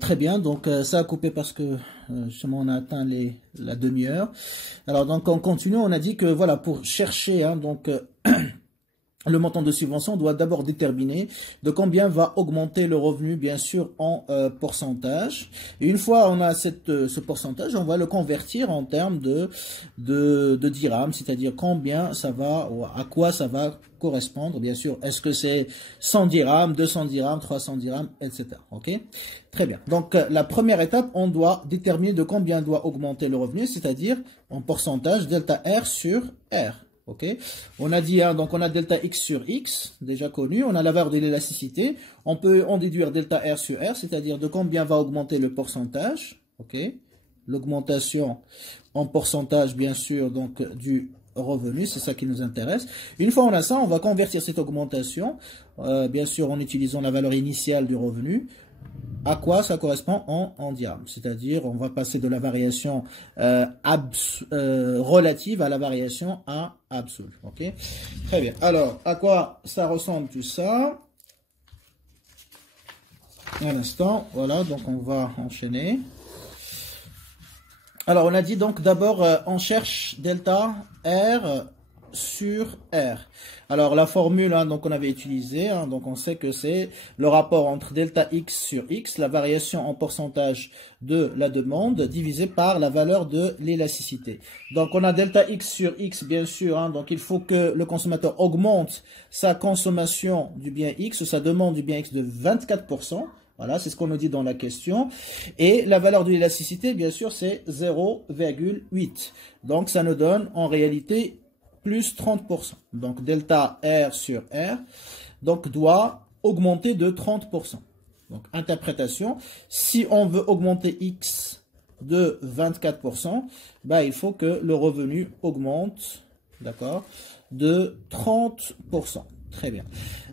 Très bien, donc ça a coupé parce que justement on a atteint la demi-heure. Alors donc on continue, on a dit que voilà, pour chercher le montant de subvention, on doit d'abord déterminer de combien va augmenter le revenu, bien sûr, en pourcentage. Et une fois on a ce pourcentage, on va le convertir en termes de dirhams, c'est-à-dire combien ça va, ou à quoi ça va correspondre, bien sûr. Est-ce que c'est 100 dirhams, 200 dirhams, 300 dirhams, etc. Ok? Très bien. Donc, la première étape, on doit déterminer de combien doit augmenter le revenu, c'est-à-dire en pourcentage delta R sur R. Ok, on a dit, donc on a delta x sur x, déjà connu, on a la valeur de l'élasticité, on peut en déduire delta R sur R, c'est-à-dire de combien va augmenter le pourcentage, ok, l'augmentation en pourcentage, bien sûr, donc du revenu, c'est ça qui nous intéresse. Une fois on a ça, on va convertir cette augmentation, bien sûr en utilisant la valeur initiale du revenu. À quoi ça correspond en dirhams? C'est-à-dire, on va passer de la variation relative à la variation absolue. Ok? Très bien. Alors, à quoi ça ressemble tout ça? Un instant. Voilà, donc on va enchaîner. Alors, on a dit donc d'abord, on cherche delta R sur R. Alors la formule donc on avait utilisée, donc on sait que c'est le rapport entre delta x sur x, la variation en pourcentage de la demande divisé par la valeur de l'élasticité. Donc on a delta x sur x bien sûr, donc il faut que le consommateur augmente sa consommation du bien x, sa demande du bien x de 24%. Voilà, c'est ce qu'on nous dit dans la question. Et la valeur de l'élasticité, bien sûr, c'est 0,8. Donc ça nous donne en réalité plus 30%. Donc, delta R sur R donc, doit augmenter de 30%. Donc, interprétation, si on veut augmenter X de 24%, il faut que le revenu augmente, d'accord, de 30%. Très bien.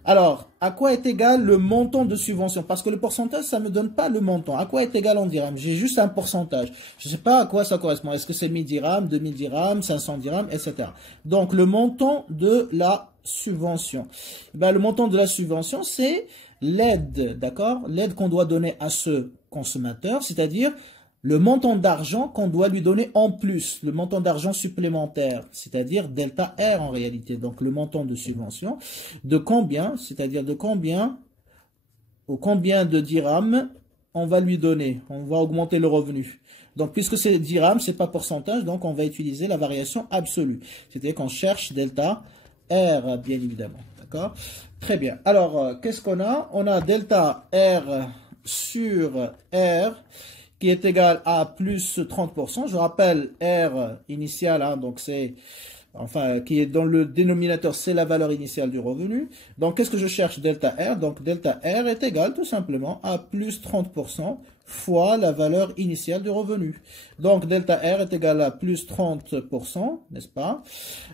Alors, à quoi est égal le montant de subvention? Parce que le pourcentage, ça ne me donne pas le montant. À quoi est égal en dirhams? J'ai juste un pourcentage. Je ne sais pas à quoi ça correspond. Est-ce que c'est 1000 dirhams, 2000 dirhams, 500 dirhams, etc. Donc, le montant de la subvention. Le montant de la subvention, c'est l'aide, d'accord? L'aide qu'on doit donner à ce consommateur, c'est-à-dire le montant d'argent qu'on doit lui donner en plus, le montant d'argent supplémentaire, c'est-à-dire delta R en réalité, donc le montant de subvention, de combien, c'est-à-dire de combien, ou combien de dirhams on va lui donner, on va augmenter le revenu. Donc puisque c'est dirhams, c'est pas pourcentage, donc on va utiliser la variation absolue, c'est-à-dire qu'on cherche delta R bien évidemment, d'accord? Très bien, alors qu'est-ce qu'on a? On a delta R sur R, qui est égal à plus 30%. Je rappelle, R initial, donc c'est, enfin, qui est dans le dénominateur, c'est la valeur initiale du revenu. Donc, qu'est-ce que je cherche? Delta R. Donc, delta R est égal tout simplement à plus 30% fois la valeur initiale du revenu. Donc, delta R est égal à plus 30%, n'est-ce pas?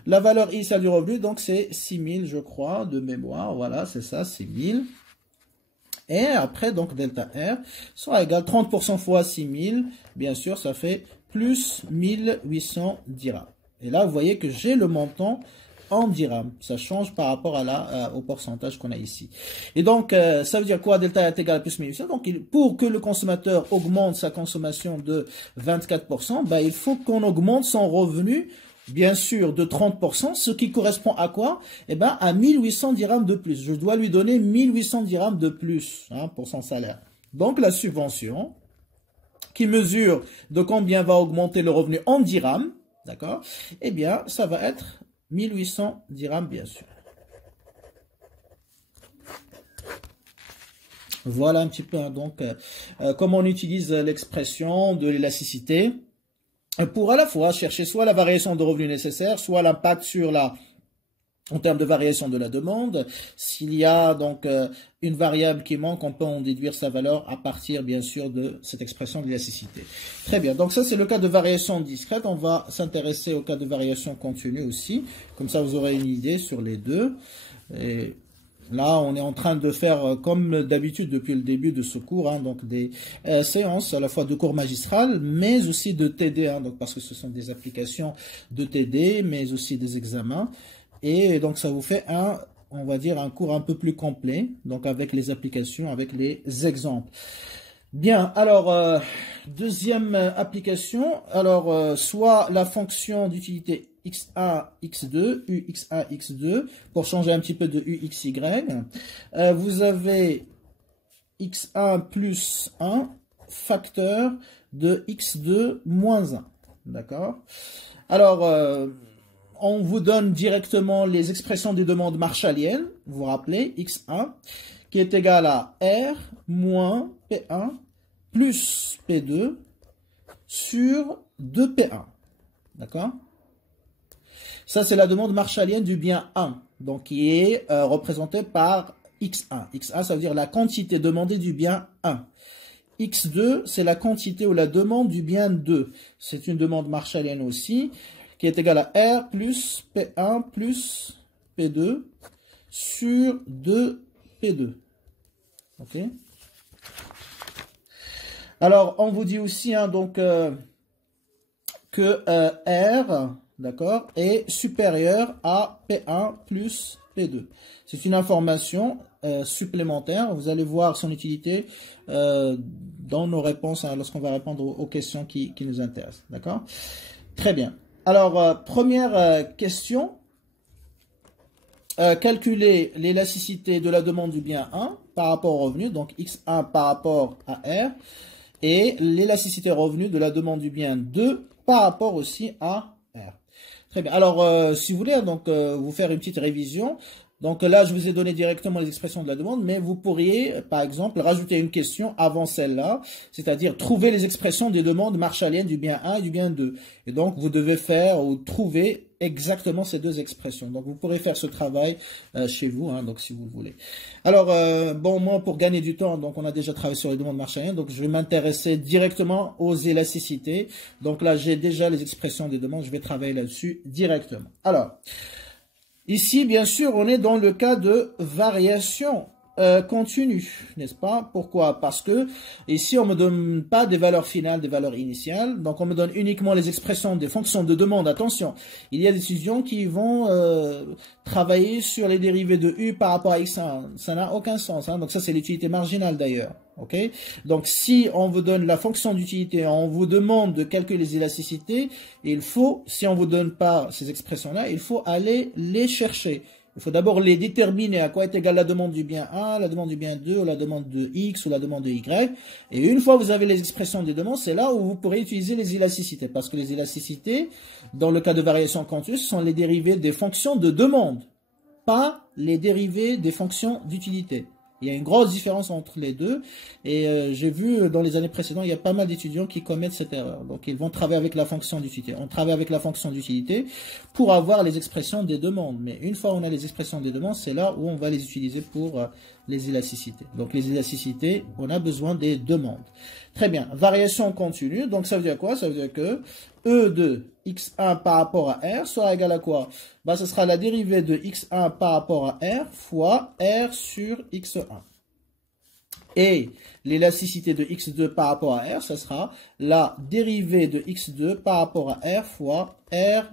La valeur initiale du revenu, donc, c'est 6000, je crois, de mémoire. Voilà, c'est ça, 6000. Et après, donc, delta R sera égal à 30% fois 6000. Bien sûr, ça fait plus 1800 dirhams. Et là, vous voyez que j'ai le montant en dirhams. Ça change par rapport au pourcentage qu'on a ici. Et donc, ça veut dire quoi? Delta R est égal à plus 1800. Donc, pour que le consommateur augmente sa consommation de 24%, il faut qu'on augmente son revenu, bien sûr, de 30%, ce qui correspond à quoi? À 1800 dirhams de plus. Je dois lui donner 1800 dirhams de plus pour son salaire. Donc, la subvention, qui mesure de combien va augmenter le revenu en dirhams, d'accord? Ça va être 1800 dirhams, bien sûr. Voilà un petit peu, comment on utilise l'expression de l'élasticité pour à la fois chercher soit la variation de revenus nécessaire, soit l'impact sur en termes de variation de la demande. S'il y a donc une variable qui manque, on peut en déduire sa valeur à partir bien sûr de cette expression de l'élasticité. Très bien, donc ça c'est le cas de variation discrète. On va s'intéresser au cas de variation continue aussi. Comme ça vous aurez une idée sur les deux. Et là, on est en train de faire, comme d'habitude depuis le début de ce cours, donc des séances à la fois de cours magistral, mais aussi de TD, donc parce que ce sont des applications de TD, mais aussi des examens. Et donc, ça vous fait on va dire, un cours un peu plus complet, donc avec les applications, avec les exemples. Bien, alors, deuxième application, alors, soit la fonction d'utilité x1, x2, ux1, x2, pour changer un petit peu de uxy. Vous avez x1 plus 1 facteur de x2 moins 1. D'accord? Alors, on vous donne directement les expressions des demandes marshalliennes, vous vous rappelez, x1, qui est égal à R moins P1 plus P2 sur 2P1. D'accord? Ça, c'est la demande marshallienne du bien 1, donc qui est représentée par x1. x1, ça veut dire la quantité demandée du bien 1. x2, c'est la quantité ou la demande du bien 2. C'est une demande marshallienne aussi, qui est égale à R plus P1 plus P2 sur 2P2. OK? Alors, on vous dit aussi hein, donc, que R, d'accord, est supérieur à P1 plus P2. C'est une information supplémentaire. Vous allez voir son utilité dans nos réponses hein, lorsqu'on va répondre aux questions qui nous intéressent. D'accord? Très bien. Alors, première question. Calculer l'élasticité de la demande du bien 1 par rapport au revenu, donc X1 par rapport à R, et l'élasticité revenu de la demande du bien 2 par rapport aussi à R. Très bien. Alors, si vous voulez, donc, vous faire une petite révision. Donc là, je vous ai donné directement les expressions de la demande, mais vous pourriez, par exemple, rajouter une question avant celle-là, c'est-à-dire trouver les expressions des demandes marshalliennes du bien 1 et du bien 2. Et donc, vous devez faire ou trouver exactement ces deux expressions. Donc, vous pourrez faire ce travail chez vous, hein, donc si vous le voulez. Alors, bon, moi, pour gagner du temps, donc on a déjà travaillé sur les demandes marshalliennes, donc je vais m'intéresser directement aux élasticités. Donc là, j'ai déjà les expressions des demandes, je vais travailler là-dessus directement. Alors, ici, bien sûr, on est dans le cas de variation continue, n'est-ce pas? Pourquoi? Parce que ici, on ne me donne pas des valeurs finales, des valeurs initiales. Donc, on me donne uniquement les expressions des fonctions de demande. Attention, il y a des étudiants qui vont travailler sur les dérivés de U par rapport à X1. Ça n'a aucun sens. Hein? Donc, ça, c'est l'utilité marginale d'ailleurs. Okay? Donc, si on vous donne la fonction d'utilité, on vous demande de calculer les élasticités, il faut, si on ne vous donne pas ces expressions-là, il faut aller les chercher. Il faut d'abord les déterminer à quoi est égale la demande du bien 1, la demande du bien 2, ou la demande de X, ou la demande de Y. Et une fois que vous avez les expressions des demandes, c'est là où vous pourrez utiliser les élasticités. Parce que les élasticités, dans le cas de variation continue, sont les dérivés des fonctions de demande, pas les dérivés des fonctions d'utilité. Il y a une grosse différence entre les deux et j'ai vu dans les années précédentes, il y a pas mal d'étudiants qui commettent cette erreur. Donc, ils vont travailler avec la fonction d'utilité. On travaille avec la fonction d'utilité pour avoir les expressions des demandes. Mais une fois on a les expressions des demandes, c'est là où on va les utiliser pour les élasticités. Donc, les élasticités, on a besoin des demandes. Très bien. Variation continue. Donc, ça veut dire quoi? Ça veut dire que E de x1 par rapport à R sera égal à quoi? Bah, ce sera la dérivée de x1 par rapport à R fois R sur x1. Et l'élasticité de x2 par rapport à R, ce sera la dérivée de x2 par rapport à R fois R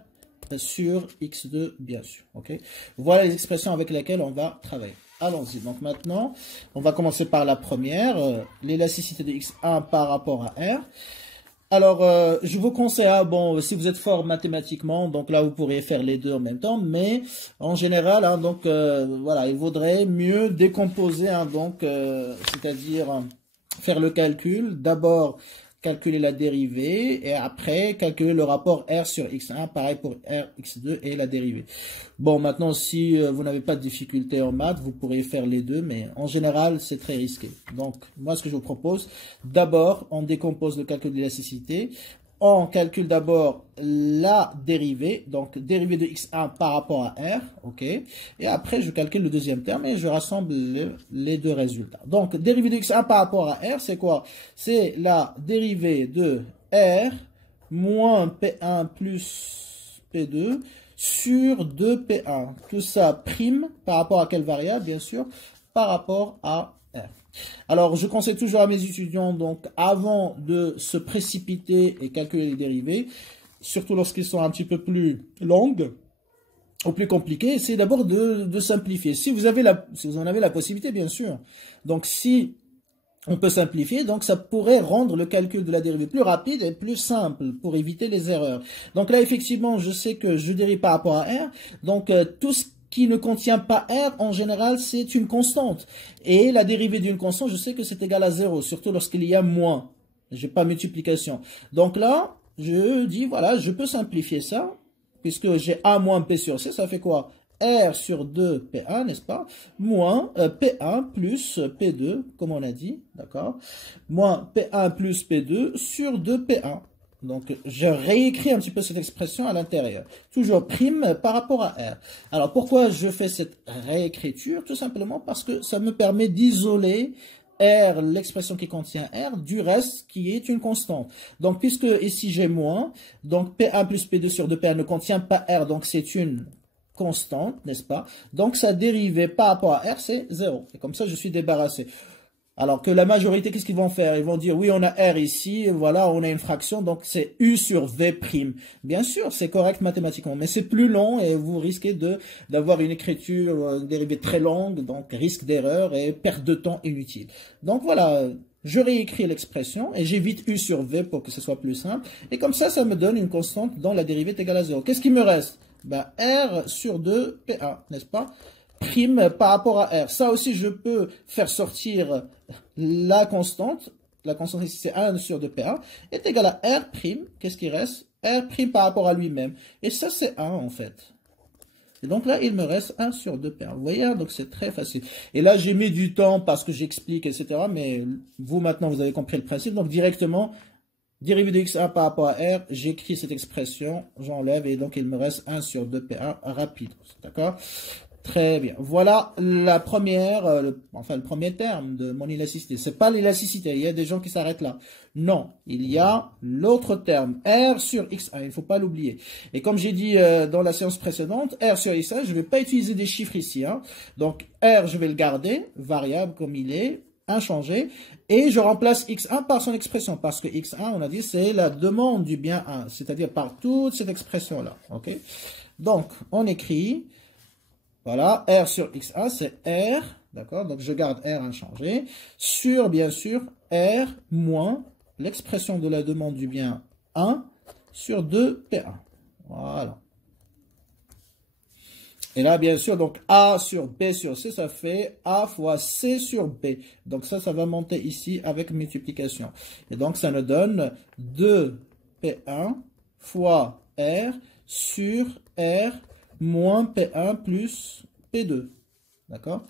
sur x2, bien sûr. Okay? Voilà les expressions avec lesquelles on va travailler. Allons-y. Donc maintenant, on va commencer par la première, l'élasticité de x1 par rapport à R. Alors, je vous conseille, bon, si vous êtes fort mathématiquement, donc là, vous pourriez faire les deux en même temps, mais en général, hein, donc, voilà, il vaudrait mieux décomposer, hein, donc, c'est-à-dire faire le calcul, d'abord calculer la dérivée, et après, calculer le rapport R sur X1, pareil pour R, X2 et la dérivée. Bon, maintenant, si vous n'avez pas de difficulté en maths, vous pourriez faire les deux, mais en général, c'est très risqué. Donc, moi, ce que je vous propose, d'abord, on décompose le calcul de l'élasticité. On calcule d'abord la dérivée, donc dérivée de x1 par rapport à R, ok. Et après, je calcule le deuxième terme et je rassemble les deux résultats. Donc, dérivée de x1 par rapport à R, c'est quoi? C'est la dérivée de R moins P1 plus P2 sur 2P1. Tout ça prime par rapport à quelle variable, bien sûr? Par rapport à R. Alors, je conseille toujours à mes étudiants, donc, avant de se précipiter et calculer les dérivées, surtout lorsqu'ils sont un petit peu plus longues ou plus compliquées, essayez d'abord de simplifier. Si vous en avez la possibilité, bien sûr. Donc, si on peut simplifier, donc ça pourrait rendre le calcul de la dérivée plus rapide et plus simple pour éviter les erreurs. Donc là, effectivement, je sais que je dérive par rapport à R, donc tout ce qui ne contient pas R, en général, c'est une constante. Et la dérivée d'une constante, je sais que c'est égal à 0, surtout lorsqu'il y a moins. J'ai pas multiplication. Donc là, je dis, voilà, je peux simplifier ça, puisque j'ai A moins P sur C, ça fait quoi? R sur 2 P1, n'est-ce pas? Moins P1 plus P2, comme on a dit, d'accord? Moins P1 plus P2 sur 2 P1. Donc, je réécris un petit peu cette expression à l'intérieur. Toujours prime par rapport à R. Alors, pourquoi je fais cette réécriture? Tout simplement parce que ça me permet d'isoler R, l'expression qui contient R, du reste qui est une constante. Donc, puisque ici j'ai moins, donc P1 plus P2 sur 2P1 ne contient pas R, donc c'est une constante, n'est-ce pas? Donc, sa dérivée par rapport à R, c'est 0. Et comme ça, je suis débarrassé. Alors que la majorité, qu'est-ce qu'ils vont faire? Ils vont dire, oui, on a R ici, voilà, on a une fraction, donc c'est U sur V'. Bien sûr, c'est correct mathématiquement, mais c'est plus long et vous risquez d'avoir une écriture, une dérivée très longue, donc risque d'erreur et perte de temps inutile. Donc voilà, je réécris l'expression et j'évite U sur V pour que ce soit plus simple. Et comme ça me donne une constante dont la dérivée est égale à 0. Qu'est-ce qui me reste? Ben, R sur 2 P1, n'est-ce pas? Prime par rapport à R. Ça aussi, je peux faire sortir la constante. La constante ici, c'est 1 sur 2 P1, est égal à R prime. Qu'est-ce qui reste? R prime par rapport à lui-même. Et ça, c'est 1 en fait. Et donc là, il me reste 1 sur 2 P1. Vous voyez, donc c'est très facile. Et là, j'ai mis du temps parce que j'explique, etc. Mais vous, maintenant, vous avez compris le principe. Donc directement, dérivée de x1 par rapport à R, j'écris cette expression, j'enlève et donc il me reste 1 sur 2 P1 rapide. D'accord? Très bien. Voilà la première, le premier terme de mon élasticité. C'est pas l'élasticité. Il y a des gens qui s'arrêtent là. Non, il y a l'autre terme, R sur X1. Il ne faut pas l'oublier. Et comme j'ai dit dans la séance précédente, R sur X1, je ne vais pas utiliser des chiffres ici. Hein. Donc, R, je vais le garder, variable comme il est, inchangé. Et je remplace X1 par son expression. Parce que X1, on a dit, c'est la demande du bien 1. C'est-à-dire par toute cette expression-là. OK? Donc, on écrit... Voilà, R sur X1, c'est R, d'accord? Donc, je garde R inchangé, sur, bien sûr, R moins l'expression de la demande du bien 1 sur 2P1. Voilà. Et là, bien sûr, donc A sur B sur C, ça fait A fois C sur B. Donc, ça va monter ici avec multiplication. Et donc, ça nous donne 2P1 fois R sur R moins P1 plus P2. D'accord?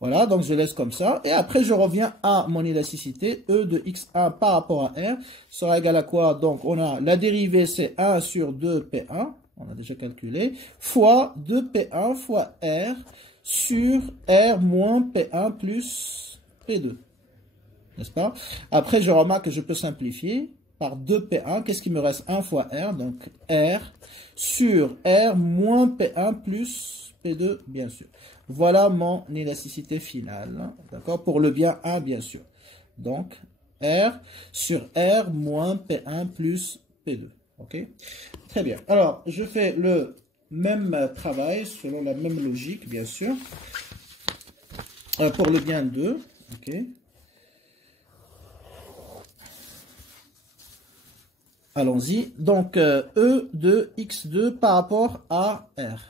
Voilà, donc je laisse comme ça. Et après, je reviens à mon élasticité. E de X1 par rapport à R sera égal à quoi? Donc, on a la dérivée, c'est 1 sur 2P1. On a déjà calculé. Fois 2P1 fois R sur R moins P1 plus P2. N'est-ce pas? Après, je remarque que je peux simplifier par 2P1. Qu'est-ce qui me reste? 1 fois R. Donc, R sur R moins P1 plus P2, bien sûr. Voilà mon élasticité finale. D'accord? Pour le bien 1, bien sûr. Donc, R sur R moins P1 plus P2. OK? Très bien. Alors, je fais le même travail selon la même logique, bien sûr. Pour le bien 2. OK? Allons-y. Donc, E de X2 par rapport à R.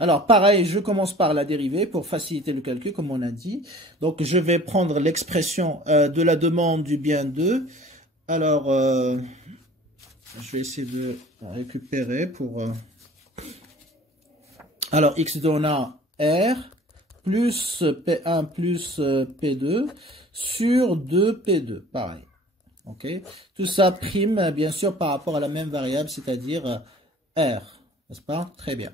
Alors, pareil, je commence par la dérivée pour faciliter le calcul, comme on a dit. Donc, je vais prendre l'expression de la demande du bien 2. Alors, je vais essayer de récupérer pour... Alors, X2, on a R plus P1 plus P2 sur 2P2. Pareil. OK. Tout ça prime, bien sûr, par rapport à la même variable, c'est-à-dire R. N'est-ce pas? Très bien.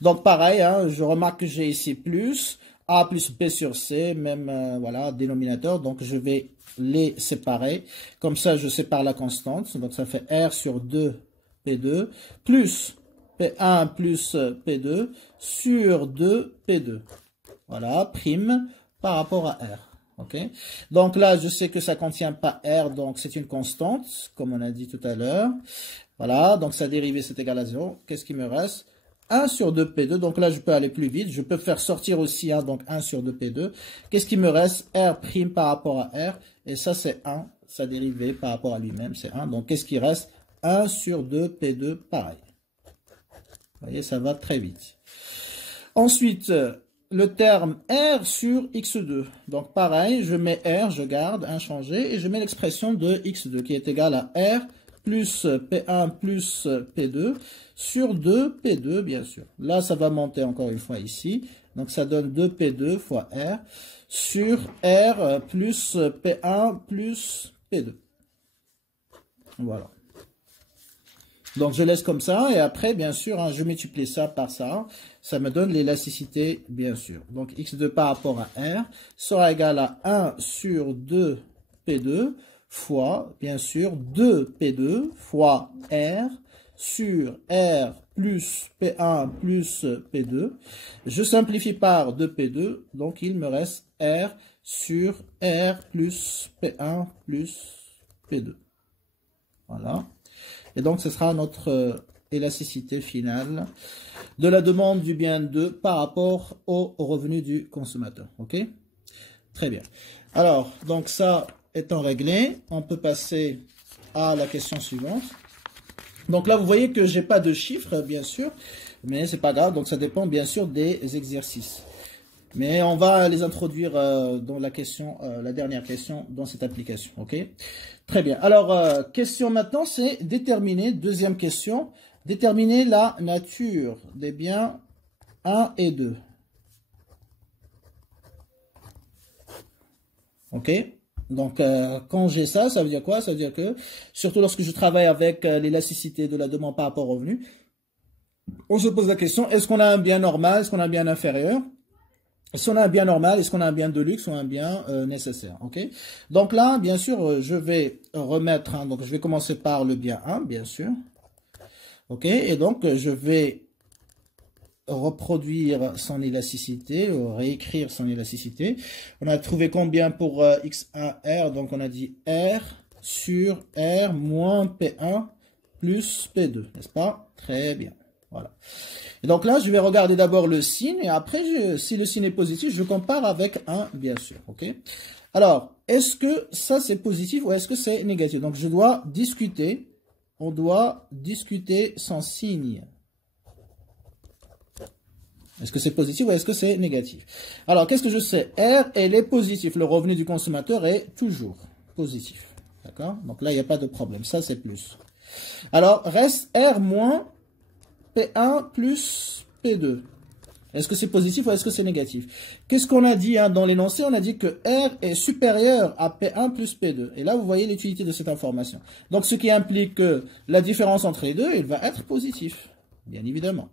Donc, pareil, hein, je remarque que j'ai ici plus A plus B sur C, même, voilà, dénominateur. Donc, je vais les séparer. Comme ça, je sépare la constante. Donc, ça fait R sur 2P2 plus P1 plus P2 sur 2P2. Voilà, prime par rapport à R. OK. Donc là, je sais que ça ne contient pas R, donc c'est une constante, comme on a dit tout à l'heure. Voilà, donc sa dérivée, c'est égal à 0. Qu'est-ce qui me reste? 1 sur 2 P2. Donc là, je peux aller plus vite. Je peux faire sortir aussi, hein, donc 1 sur 2 P2. Qu'est-ce qui me reste? R' par rapport à R. Et ça, c'est 1. Sa dérivée par rapport à lui-même, c'est 1. Donc, qu'est-ce qui reste? 1 sur 2 P2, pareil. Vous voyez, ça va très vite. Ensuite, le terme R sur X2. Donc, pareil, je mets R, je garde, inchangé, et je mets l'expression de X2 qui est égale à R plus P1 plus P2 sur 2 P2, bien sûr. Là, ça va monter encore une fois ici. Donc, ça donne 2P2 fois R sur R plus P1 plus P2. Voilà. Donc, je laisse comme ça. Et après, bien sûr, hein, je multiplie ça par ça. Ça me donne l'élasticité, bien sûr. Donc, X2 par rapport à R sera égal à 1 sur 2 P2 fois, bien sûr, 2 P2 fois R sur R plus P1 plus P2. Je simplifie par 2 P2. Donc, il me reste R sur R plus P1 plus P2. Voilà. Et donc, ce sera notre élasticité finale de la demande du bien 2 par rapport au revenu du consommateur. OK? Très bien. Alors, donc ça étant réglé, on peut passer à la question suivante. Donc là, vous voyez que j'ai pas de chiffres, bien sûr, mais c'est pas grave. Donc, ça dépend, bien sûr, des exercices. Mais on va les introduire dans la question, la dernière question dans cette application. OK? Très bien. Alors, question maintenant, c'est déterminer, deuxième question, déterminer la nature des biens 1 et 2. OK? Donc, quand j'ai ça, ça veut dire quoi? Ça veut dire que, surtout lorsque je travaille avec l'élasticité de la demande par rapport au revenu, on se pose la question, est-ce qu'on a un bien normal, est-ce qu'on a un bien inférieur? Si on a un bien normal, est-ce qu'on a un bien de luxe ou un bien nécessaire? OK? Donc là, bien sûr, je vais remettre, hein, donc je vais commencer par le bien 1, bien sûr. OK? Et donc, je vais reproduire son élasticité, ou réécrire son élasticité. On a trouvé combien pour X1R? Donc, on a dit R sur R moins P1 plus P2, n'est-ce pas? Très bien. Voilà. Et donc là, je vais regarder d'abord le signe et après, si le signe est positif, je compare avec 1, bien sûr. OK? Alors, est-ce que ça c'est positif ou est-ce que c'est négatif? Donc, je dois discuter. On doit discuter son signe. Est-ce que c'est positif ou est-ce que c'est négatif? Alors, qu'est-ce que je sais? R, elle est positive. Le revenu du consommateur est toujours positif. D'accord? Donc là, il n'y a pas de problème. Ça, c'est plus. Alors, reste R moins P1 plus P2. Est-ce que c'est positif ou est-ce que c'est négatif? Qu'est-ce qu'on a dit hein, dans l'énoncé? On a dit que R est supérieur à P1 plus P2. Et là, vous voyez l'utilité de cette information. Donc, ce qui implique que la différence entre les deux, il va être positif. Bien évidemment.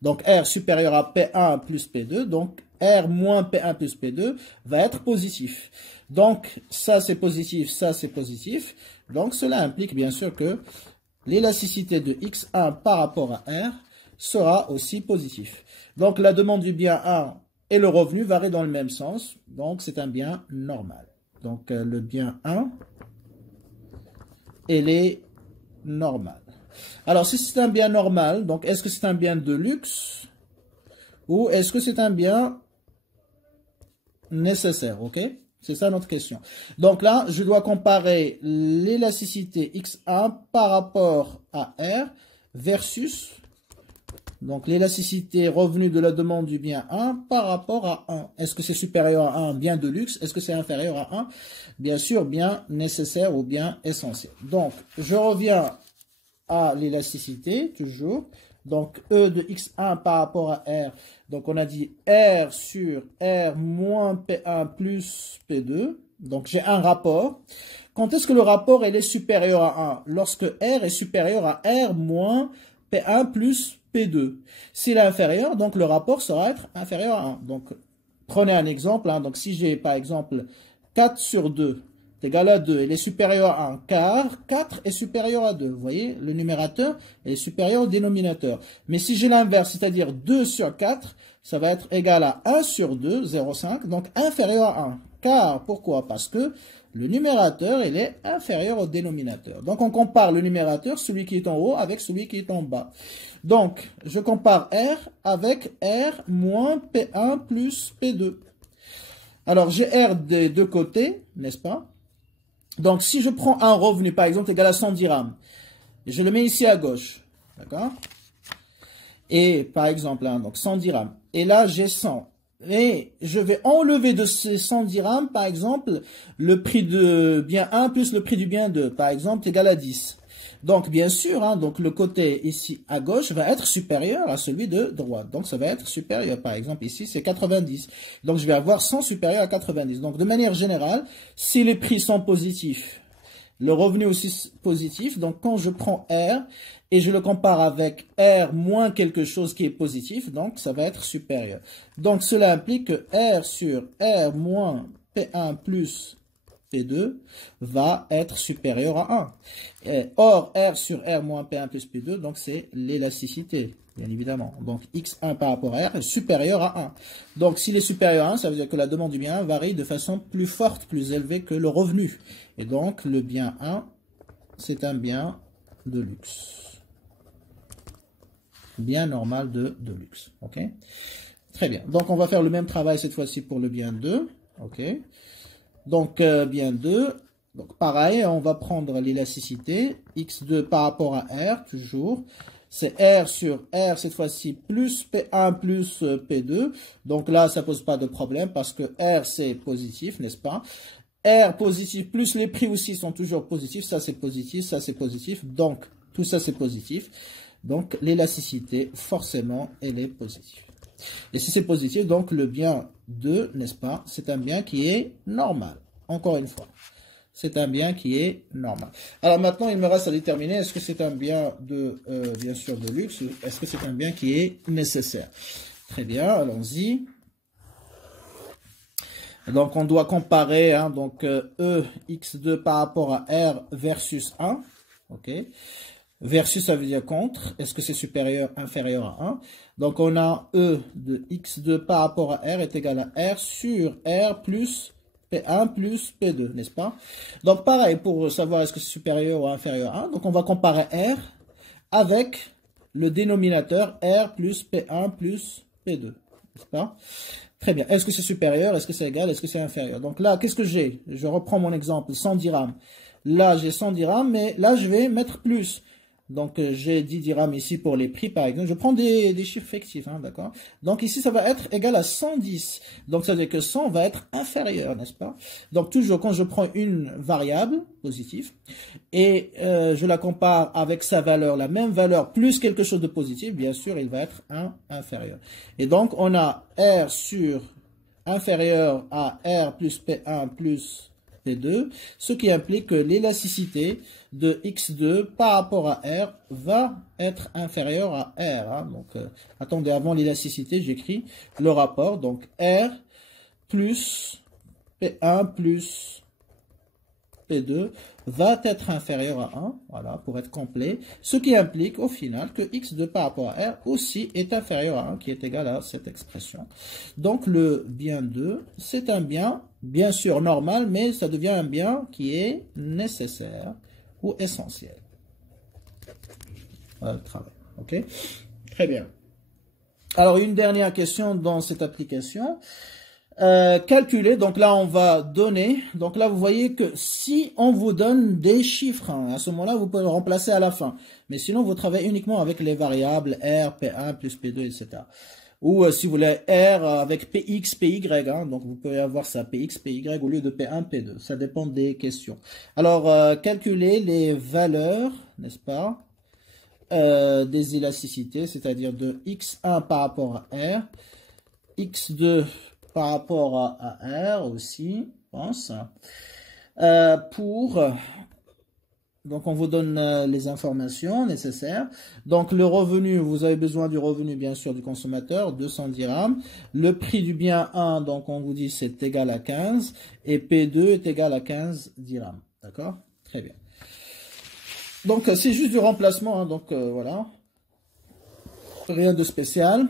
Donc, R supérieur à P1 plus P2. Donc, R moins P1 plus P2 va être positif. Donc, ça c'est positif, ça c'est positif. Donc, cela implique bien sûr que l'élasticité de X1 par rapport à R sera aussi positif. Donc, la demande du bien 1 et le revenu varient dans le même sens. Donc, c'est un bien normal. Donc, le bien 1, elle est normale. Alors, si c'est un bien normal, donc est-ce que c'est un bien de luxe ou est-ce que c'est un bien nécessaire? OK? C'est ça notre question. Donc là, je dois comparer l'élasticité X1 par rapport à R versus donc l'élasticité revenu de la demande du bien 1 par rapport à 1. Est-ce que c'est supérieur à 1, bien de luxe? Est-ce que c'est inférieur à 1? Bien sûr, bien nécessaire ou bien essentiel. Donc, je reviens à l'élasticité, toujours. Donc, E de X1 par rapport à R. Donc, on a dit R sur R moins P1 plus P2. Donc, j'ai un rapport. Quand est-ce que le rapport il est supérieur à 1? Lorsque R est supérieur à R moins P1 plus P2. S'il est inférieur, donc le rapport sera être inférieur à 1. Donc, prenez un exemple. Hein. Donc, si j'ai par exemple 4 sur 2 est égal à 2, il est supérieur à 1, car 4 est supérieur à 2. Vous voyez, le numérateur est supérieur au dénominateur. Mais si j'ai l'inverse, c'est-à-dire 2 sur 4, ça va être égal à 1 sur 2, 0,5, donc inférieur à 1. Car, pourquoi? Parce que le numérateur, il est inférieur au dénominateur. Donc, on compare le numérateur, celui qui est en haut, avec celui qui est en bas. Donc, je compare R avec R moins P1 plus P2. Alors, j'ai R des deux côtés, n'est-ce pas? Donc, si je prends un revenu, par exemple, égal à 110 dirhams, je le mets ici à gauche, d'accord? Et, par exemple, hein, donc 100 dirhams. Et là, j'ai 100. Et je vais enlever de ces 100 dirhams, par exemple, le prix de bien 1 plus le prix du bien 2, par exemple, égal à 10. Donc, bien sûr, hein, donc le côté ici à gauche va être supérieur à celui de droite. Donc, ça va être supérieur. Par exemple, ici, c'est 90. Donc, je vais avoir 100 supérieur à 90. Donc, de manière générale, si les prix sont positifs, le revenu aussi positif. Donc, quand je prends R et je le compare avec R moins quelque chose qui est positif, donc ça va être supérieur. Donc, cela implique que R sur R moins P1 plus P2 va être supérieur à 1. Or, R sur R moins P1 plus P2, donc c'est l'élasticité, bien évidemment. Donc, X1 par rapport à R est supérieur à 1. Donc, s'il est supérieur à 1, ça veut dire que la demande du bien 1 varie de façon plus forte, plus élevée que le revenu. Et donc, le bien 1, c'est un bien de luxe. Bien normal de luxe. OK? Très bien. Donc, on va faire le même travail cette fois-ci pour le bien 2. OK? Donc, bien 2. Donc, pareil, on va prendre l'élasticité. X2 par rapport à R, toujours. C'est R sur R, cette fois-ci, plus P1 plus P2. Donc là, ça pose pas de problème parce que R, c'est positif, n'est-ce pas? R positif, plus les prix aussi sont toujours positifs. Ça, c'est positif, ça, c'est positif. Donc, tout ça, c'est positif. Donc, l'élasticité, forcément, elle est positive. Et si c'est positif, donc le bien 2, n'est-ce pas? C'est un bien qui est normal. Encore une fois. C'est un bien qui est normal. Alors maintenant, il me reste à déterminer est-ce que c'est un bien de, bien sûr, de luxe ou est-ce que c'est un bien qui est nécessaire. Très bien, allons-y. Donc, on doit comparer hein, donc, E, X2 par rapport à R versus 1. OK. Versus, ça veut dire contre. Est-ce que c'est supérieur, inférieur à 1? Donc, on a E de X2 par rapport à R est égal à R sur R plus P1 plus P2, n'est-ce pas? Donc, pareil, pour savoir est-ce que c'est supérieur ou inférieur à 1. Donc, on va comparer R avec le dénominateur R plus P1 plus P2, n'est-ce pas? Très bien. Est-ce que c'est supérieur? Est-ce que c'est égal? Est-ce que c'est inférieur? Donc là, qu'est-ce que j'ai? Je reprends mon exemple, 100 dirhams. Là, j'ai 100 dirhams, mais là, je vais mettre plus. Donc, j'ai 10 dirhams ici pour les prix, par exemple. Je prends des chiffres fictifs, hein, d'accord? Donc, ici, ça va être égal à 110. Donc, ça veut dire que 100 va être inférieur, n'est-ce pas? Donc, toujours, quand je prends une variable positive et je la compare avec sa valeur, la même valeur, plus quelque chose de positif, bien sûr, il va être inférieur. Et donc, on a R sur inférieur à R plus P1 plus P2, ce qui implique que l'élasticité de X2 par rapport à R va être inférieure à R. Hein. Donc, attendez, avant l'élasticité, j'écris le rapport. Donc, R plus P1 plus P2 va être inférieur à 1, voilà, pour être complet, ce qui implique au final que X2 par rapport à R aussi est inférieur à 1, qui est égal à cette expression. Donc le bien 2, c'est un bien, bien sûr, normal, mais ça devient un bien qui est nécessaire ou essentiel. Voilà le travail, ok? Très bien. Alors une dernière question dans cette application. Calculer, donc là on va donner, donc là vous voyez que si on vous donne des chiffres, hein, à ce moment-là vous pouvez le remplacer à la fin, mais sinon vous travaillez uniquement avec les variables R, P1 plus P2, etc. Ou si vous voulez R avec Px, Py, hein, donc vous pouvez avoir ça, Px, Py au lieu de P1, P2, ça dépend des questions. Alors calculer les valeurs, n'est-ce pas, des élasticités, c'est-à-dire de X1 par rapport à R, X2 par rapport à R aussi, je pense. Donc on vous donne les informations nécessaires. Donc le revenu, vous avez besoin du revenu bien sûr du consommateur, 200 dirhams. Le prix du bien 1, donc on vous dit c'est égal à 15. Et P2 est égal à 15 dirhams. D'accord? Très bien. Donc c'est juste du remplacement, hein, donc voilà. Rien de spécial.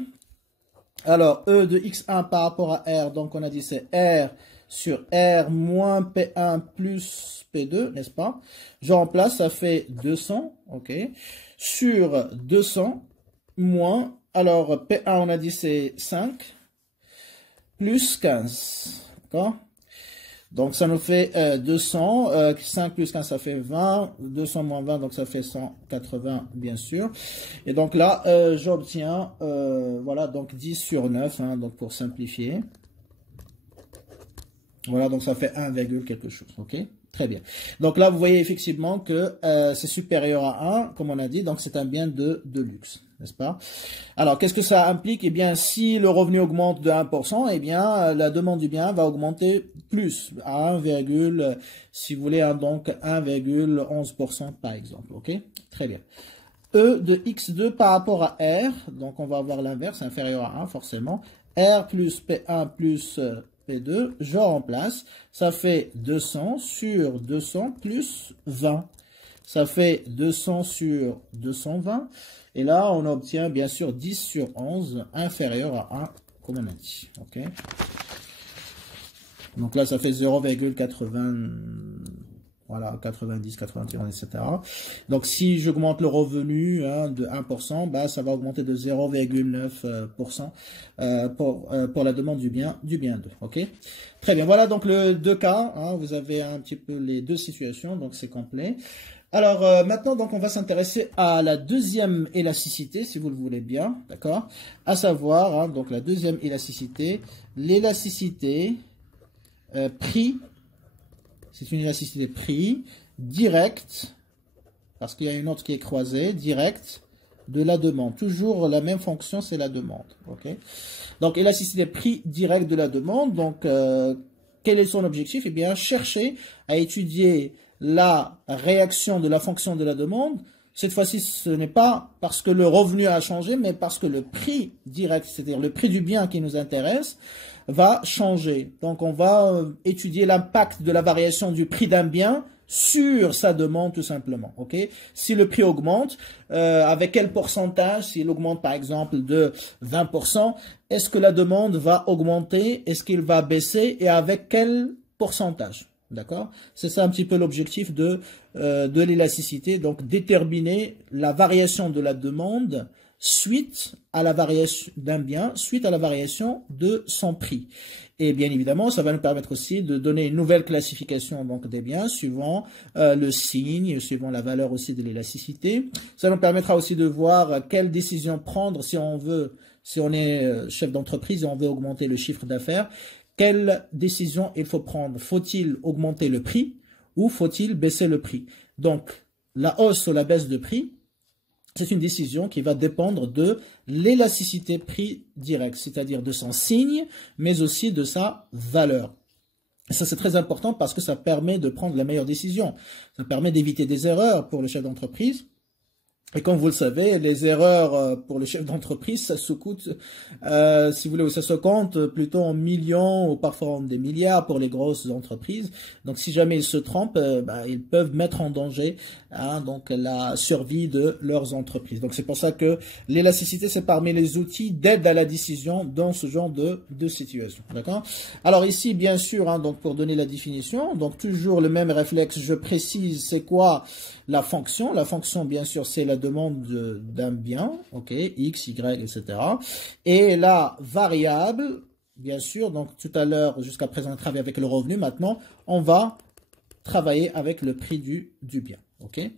Alors, E de X1 par rapport à R, donc on a dit c'est R sur R moins P1 plus P2, n'est-ce pas? Je remplace, ça fait 200, ok? Sur 200, moins, alors P1 on a dit c'est 5, plus 15, d'accord? Donc ça nous fait 200, 5 plus 15 ça fait 20, 200 moins 20 donc ça fait 180 bien sûr. Et donc là j'obtiens, voilà, donc 10 sur 9, hein, donc pour simplifier. Voilà, donc ça fait 1, quelque chose, ok? Très bien. Donc là, vous voyez effectivement que c'est supérieur à 1, comme on a dit, donc c'est un bien de luxe, n'est-ce pas? Alors, qu'est-ce que ça implique? Eh bien, si le revenu augmente de 1%, eh bien, la demande du bien va augmenter plus, à 1, si vous voulez, hein, donc 1,11% par exemple, ok? Très bien. E de X2 par rapport à R, donc on va avoir l'inverse, inférieur à 1 forcément, R plus P1 plus P2, je remplace, ça fait 200 sur 200 plus 20. Ça fait 200 sur 220. Et là, on obtient bien sûr 10 sur 11 inférieur à 1, comme on a dit. Okay. Donc là, ça fait 0,80, voilà, 90, 91, etc. Donc si j'augmente le revenu hein, de 1%, bah, ça va augmenter de 0,9% pour la demande du bien 2. Ok. Très bien, voilà donc le 2 cas. Hein, vous avez un petit peu les deux situations, donc c'est complet. Alors maintenant, donc on va s'intéresser à la deuxième élasticité, si vous le voulez bien, d'accord. À savoir, hein, donc la deuxième élasticité, l'élasticité prix. C'est une élasticité prix directe, parce qu'il y a une autre qui est croisée, directe de la demande. Toujours la même fonction, c'est la demande. Okay. Donc, élasticité prix direct de la demande. Donc, quel est son objectif? Eh bien, chercher à étudier la réaction de la fonction de la demande. Cette fois-ci, ce n'est pas parce que le revenu a changé, mais parce que le prix direct, c'est-à-dire le prix du bien qui nous intéresse, va changer. Donc, on va étudier l'impact de la variation du prix d'un bien sur sa demande, tout simplement. Okay? Si le prix augmente, avec quel pourcentage? S'il augmente, par exemple, de 20%, est-ce que la demande va augmenter? Est-ce qu'il va baisser? Et avec quel pourcentage? D'accord? C'est ça un petit peu l'objectif de l'élasticité. Donc, déterminer la variation de la demande suite à la variation d'un bien, suite à la variation de son prix. Et bien évidemment, ça va nous permettre aussi de donner une nouvelle classification donc des biens suivant le signe, suivant la valeur aussi de l'élasticité. Ça nous permettra aussi de voir quelle décision prendre si on veut, si on est chef d'entreprise et on veut augmenter le chiffre d'affaires. Quelle décision il faut prendre? Faut-il augmenter le prix ou faut-il baisser le prix? Donc, la hausse ou la baisse de prix, c'est une décision qui va dépendre de l'élasticité prix direct, c'est-à-dire de son signe, mais aussi de sa valeur. Et ça, c'est très important parce que ça permet de prendre la meilleure décision. Ça permet d'éviter des erreurs pour le chef d'entreprise. Et comme vous le savez, les erreurs pour les chefs d'entreprise, ça se coûte, si vous voulez, ça se compte plutôt en millions ou parfois en des milliards pour les grosses entreprises. Donc, si jamais ils se trompent, ils peuvent mettre en danger donc la survie de leurs entreprises. Donc, c'est pour ça que l'élasticité, c'est parmi les outils d'aide à la décision dans ce genre de situation. D'accord? Alors ici, bien sûr, donc pour donner la définition, donc toujours le même réflexe, je précise c'est quoi la fonction. La fonction, bien sûr, c'est la demande d'un bien, ok, X, Y, etc. Et la variable, bien sûr, donc tout à l'heure, jusqu'à présent, on travaille avec le revenu. Maintenant, on va travailler avec le prix du bien, ok.